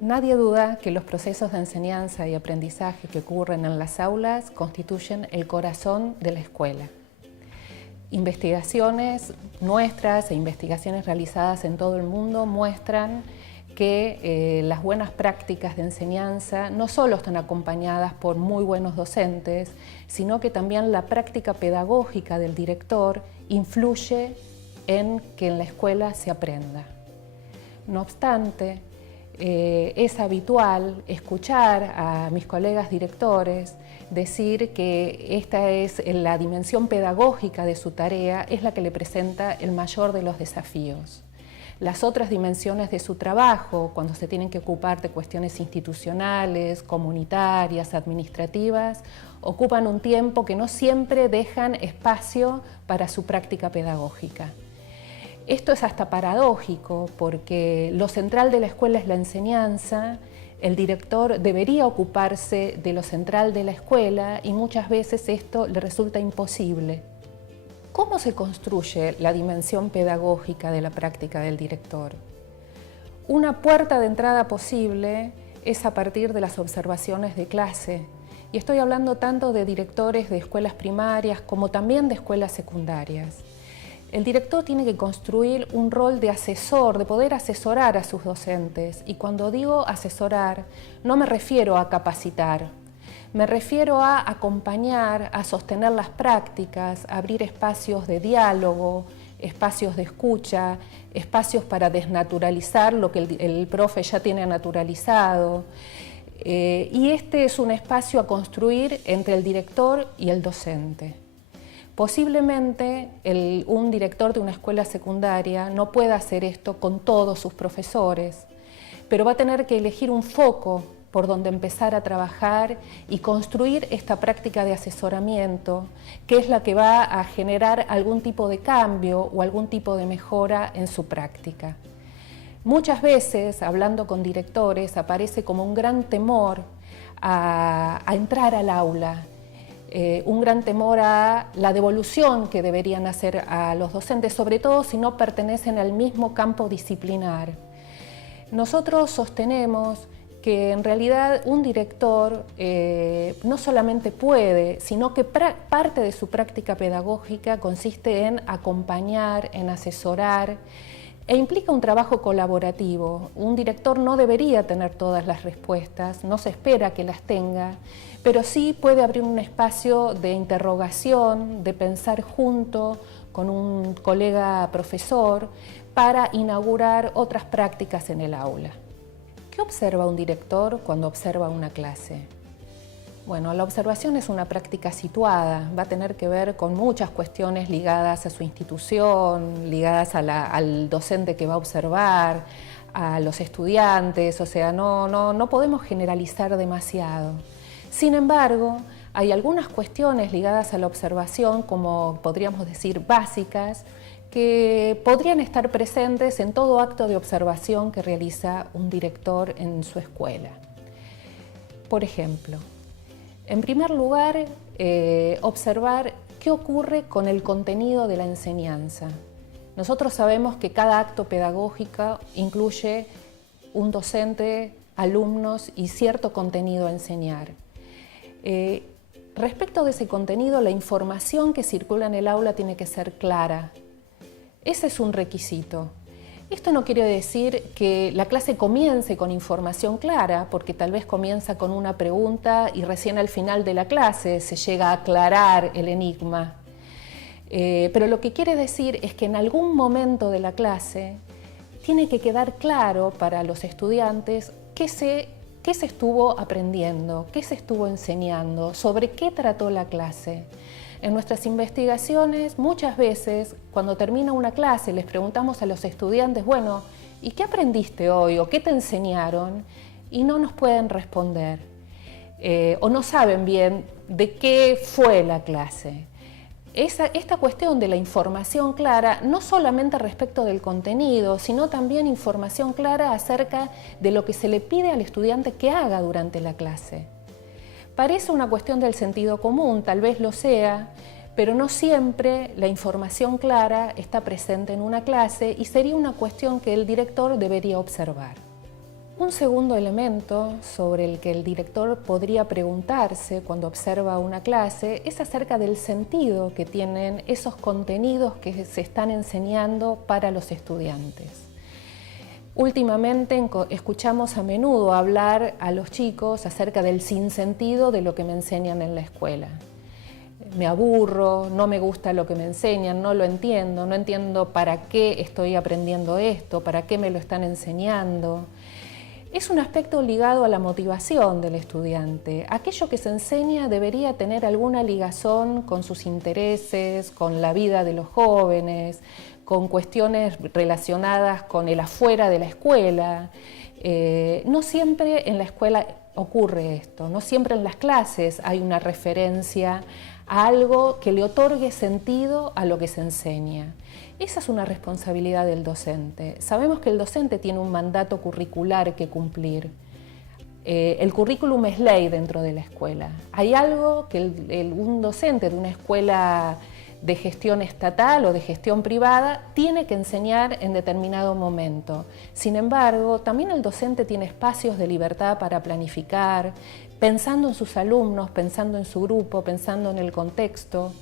Nadie duda que los procesos de enseñanza y aprendizaje que ocurren en las aulas constituyen el corazón de la escuela. Investigaciones nuestras e investigaciones realizadas en todo el mundo muestran que las buenas prácticas de enseñanza no solo están acompañadas por muy buenos docentes, sino que también la práctica pedagógica del director influye en que en la escuela se aprenda. No obstante, es habitual escuchar a mis colegas directores decir que esta es la dimensión pedagógica de su tarea, es la que le presenta el mayor de los desafíos. Las otras dimensiones de su trabajo, cuando se tienen que ocupar de cuestiones institucionales, comunitarias, administrativas, ocupan un tiempo que no siempre dejan espacio para su práctica pedagógica. Esto es hasta paradójico porque lo central de la escuela es la enseñanza, el director debería ocuparse de lo central de la escuela y muchas veces esto le resulta imposible. ¿Cómo se construye la dimensión pedagógica de la práctica del director? Una puerta de entrada posible es a partir de las observaciones de clase. Y estoy hablando tanto de directores de escuelas primarias como también de escuelas secundarias. El director tiene que construir un rol de asesor, de poder asesorar a sus docentes. Y cuando digo asesorar, no me refiero a capacitar. Me refiero a acompañar, a sostener las prácticas, a abrir espacios de diálogo, espacios de escucha, espacios para desnaturalizar lo que el profe ya tiene naturalizado. Y este es un espacio a construir entre el director y el docente. Posiblemente un director de una escuela secundaria no pueda hacer esto con todos sus profesores, pero va a tener que elegir un foco por donde empezar a trabajar y construir esta práctica de asesoramiento, que es la que va a generar algún tipo de cambio o algún tipo de mejora en su práctica. Muchas veces, hablando con directores, aparece como un gran temor a entrar al aula, un gran temor a la devolución que deberían hacer a los docentes, sobre todo si no pertenecen al mismo campo disciplinar. Nosotros sostenemos que en realidad un director no solamente puede, sino que parte de su práctica pedagógica consiste en acompañar, en asesorar, e implica un trabajo colaborativo. Un director no debería tener todas las respuestas, no se espera que las tenga, pero sí puede abrir un espacio de interrogación, de pensar junto con un colega profesor para inaugurar otras prácticas en el aula. ¿Qué observa un director cuando observa una clase? Bueno, la observación es una práctica situada, va a tener que ver con muchas cuestiones ligadas a su institución, ligadas al docente que va a observar, a los estudiantes, o sea, no podemos generalizar demasiado. Sin embargo, hay algunas cuestiones ligadas a la observación, como podríamos decir básicas, que podrían estar presentes en todo acto de observación que realiza un director en su escuela. Por ejemplo, en primer lugar, observar qué ocurre con el contenido de la enseñanza. Nosotros sabemos que cada acto pedagógico incluye un docente, alumnos y cierto contenido a enseñar. Respecto de ese contenido, la información que circula en el aula tiene que ser clara. Ese es un requisito. Esto no quiere decir que la clase comience con información clara, porque tal vez comienza con una pregunta y recién al final de la clase se llega a aclarar el enigma. Pero lo que quiere decir es que en algún momento de la clase tiene que quedar claro para los estudiantes qué se estuvo aprendiendo, qué se estuvo enseñando, sobre qué trató la clase. En nuestras investigaciones, muchas veces, cuando termina una clase, les preguntamos a los estudiantes, bueno, ¿y qué aprendiste hoy? ¿O qué te enseñaron? Y no nos pueden responder. O no saben bien de qué fue la clase. Esta cuestión de la información clara, no solamente respecto del contenido, sino también información clara acerca de lo que se le pide al estudiante que haga durante la clase. Parece una cuestión del sentido común, tal vez lo sea, pero no siempre la información clara está presente en una clase y sería una cuestión que el director debería observar. Un segundo elemento sobre el que el director podría preguntarse cuando observa una clase es acerca del sentido que tienen esos contenidos que se están enseñando para los estudiantes. Últimamente escuchamos a menudo hablar a los chicos acerca del sinsentido de lo que me enseñan en la escuela. Me aburro, no me gusta lo que me enseñan, no lo entiendo, no entiendo para qué estoy aprendiendo esto, para qué me lo están enseñando. Es un aspecto ligado a la motivación del estudiante. Aquello que se enseña debería tener alguna ligazón con sus intereses, con la vida de los jóvenes, con cuestiones relacionadas con el afuera de la escuela. No siempre en la escuela ocurre esto, no siempre en las clases hay una referencia a algo que le otorgue sentido a lo que se enseña. Esa es una responsabilidad del docente. Sabemos que el docente tiene un mandato curricular que cumplir. El currículum es ley dentro de la escuela. Hay algo que un docente de una escuela de gestión estatal o de gestión privada tiene que enseñar en determinado momento. Sin embargo, también el docente tiene espacios de libertad para planificar, pensando en sus alumnos, pensando en su grupo, pensando en el contexto.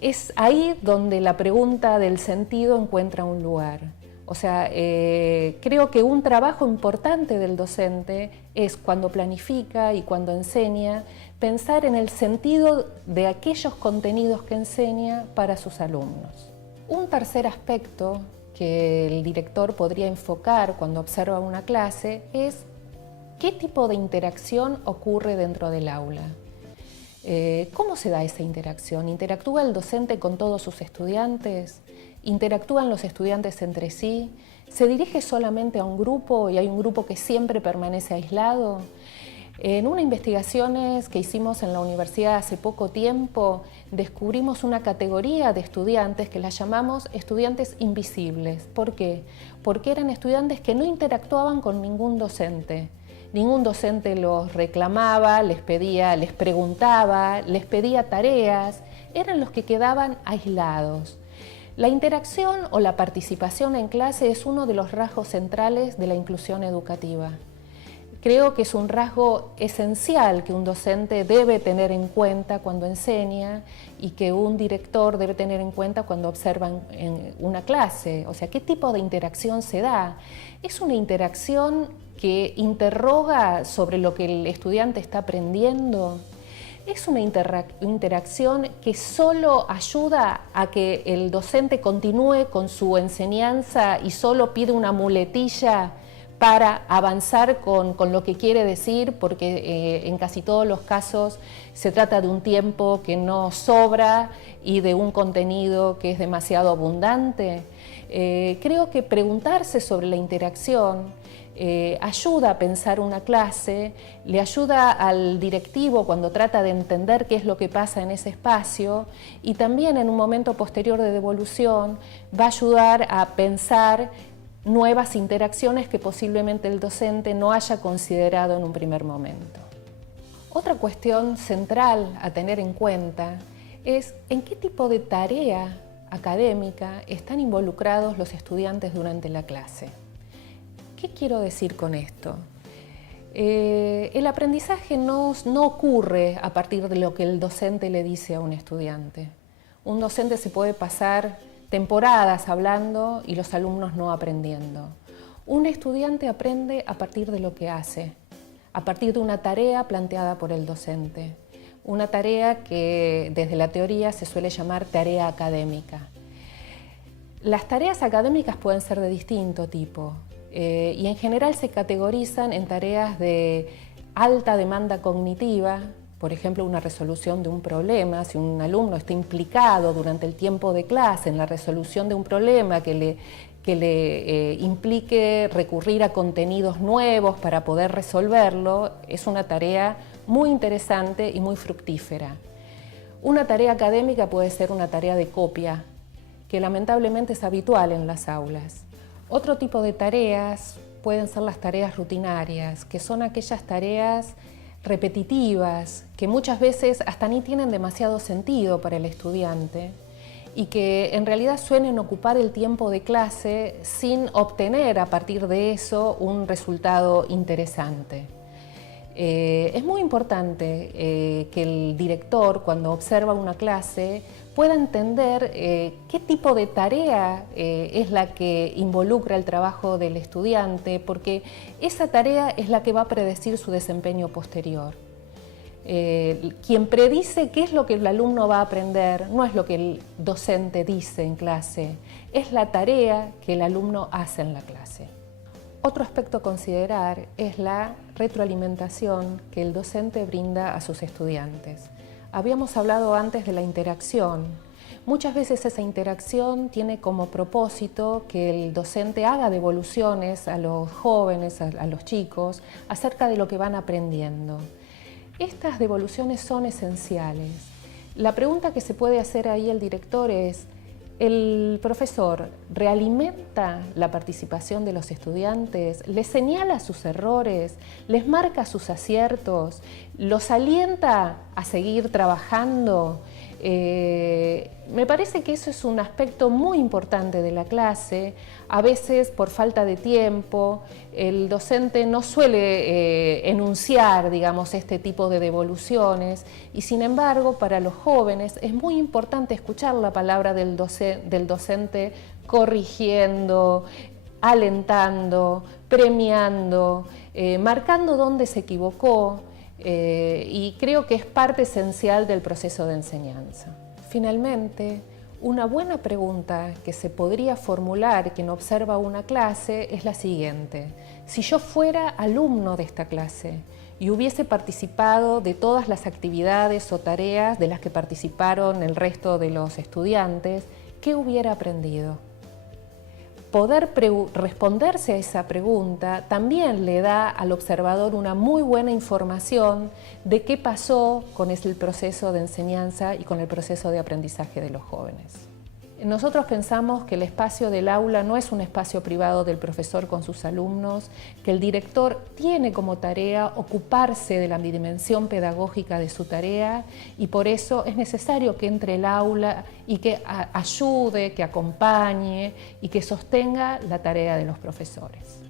Es ahí donde la pregunta del sentido encuentra un lugar. O sea, creo que un trabajo importante del docente es cuando planifica y cuando enseña, pensar en el sentido de aquellos contenidos que enseña para sus alumnos. Un tercer aspecto que el director podría enfocar cuando observa una clase es qué tipo de interacción ocurre dentro del aula. ¿Cómo se da esa interacción? ¿Interactúa el docente con todos sus estudiantes? ¿Interactúan los estudiantes entre sí? ¿Se dirige solamente a un grupo y hay un grupo que siempre permanece aislado? En unas investigaciones que hicimos en la universidad hace poco tiempo, descubrimos una categoría de estudiantes que las llamamos estudiantes invisibles. ¿Por qué? Porque eran estudiantes que no interactuaban con ningún docente. Ningún docente los reclamaba, les preguntaba, les pedía tareas, eran los que quedaban aislados. La interacción o la participación en clase es uno de los rasgos centrales de la inclusión educativa. Creo que es un rasgo esencial que un docente debe tener en cuenta cuando enseña y que un director debe tener en cuenta cuando observa en una clase. O sea, ¿qué tipo de interacción se da? Es una interacción que interroga sobre lo que el estudiante está aprendiendo. Es una interacción que solo ayuda a que el docente continúe con su enseñanza y solo pide una muletilla para avanzar con lo que quiere decir, porque en casi todos los casos se trata de un tiempo que no sobra y de un contenido que es demasiado abundante. Creo que preguntarse sobre la interacción ayuda a pensar una clase, le ayuda al directivo cuando trata de entender qué es lo que pasa en ese espacio y también en un momento posterior de devolución va a ayudar a pensar nuevas interacciones que posiblemente el docente no haya considerado en un primer momento. Otra cuestión central a tener en cuenta es en qué tipo de tarea académica están involucrados los estudiantes durante la clase. ¿Qué quiero decir con esto? El aprendizaje no ocurre a partir de lo que el docente le dice a un estudiante. Un docente se puede pasar temporadas hablando y los alumnos no aprendiendo. Un estudiante aprende a partir de lo que hace, a partir de una tarea planteada por el docente. Una tarea que desde la teoría se suele llamar tarea académica. Las tareas académicas pueden ser de distinto tipo. Y en general se categorizan en tareas de alta demanda cognitiva, por ejemplo, una resolución de un problema. Si un alumno está implicado durante el tiempo de clase en la resolución de un problema que le implique recurrir a contenidos nuevos para poder resolverlo, es una tarea muy interesante y muy fructífera. Una tarea académica puede ser una tarea de copia, que lamentablemente es habitual en las aulas. Otro tipo de tareas pueden ser las tareas rutinarias, que son aquellas tareas repetitivas, que muchas veces hasta ni tienen demasiado sentido para el estudiante y que en realidad suelen ocupar el tiempo de clase sin obtener a partir de eso un resultado interesante. Es muy importante que el director, cuando observa una clase, pueda entender qué tipo de tarea es la que involucra el trabajo del estudiante, porque esa tarea es la que va a predecir su desempeño posterior. Quien predice qué es lo que el alumno va a aprender no es lo que el docente dice en clase, es la tarea que el alumno hace en la clase. Otro aspecto a considerar es la retroalimentación que el docente brinda a sus estudiantes. Habíamos hablado antes de la interacción. Muchas veces esa interacción tiene como propósito que el docente haga devoluciones a los jóvenes, a los chicos, acerca de lo que van aprendiendo. Estas devoluciones son esenciales. La pregunta que se puede hacer ahí el director es: ¿el profesor realimenta la participación de los estudiantes? ¿Les señala sus errores? ¿Les marca sus aciertos? ¿Los alienta a seguir trabajando? Me parece que eso es un aspecto muy importante de la clase. A veces, por falta de tiempo, el docente no suele enunciar, digamos, este tipo de devoluciones, y sin embargo, para los jóvenes es muy importante escuchar la palabra del docente corrigiendo, alentando, premiando, marcando dónde se equivocó. Y creo que es parte esencial del proceso de enseñanza. Finalmente, una buena pregunta que se podría formular quien observa una clase es la siguiente: si yo fuera alumno de esta clase y hubiese participado de todas las actividades o tareas de las que participaron el resto de los estudiantes, ¿qué hubiera aprendido? Poder responderse a esa pregunta también le da al observador una muy buena información de qué pasó con el proceso de enseñanza y con el proceso de aprendizaje de los jóvenes. Nosotros pensamos que el espacio del aula no es un espacio privado del profesor con sus alumnos, que el director tiene como tarea ocuparse de la dimensión pedagógica de su tarea, y por eso es necesario que entre el aula y que ayude, que acompañe y que sostenga la tarea de los profesores.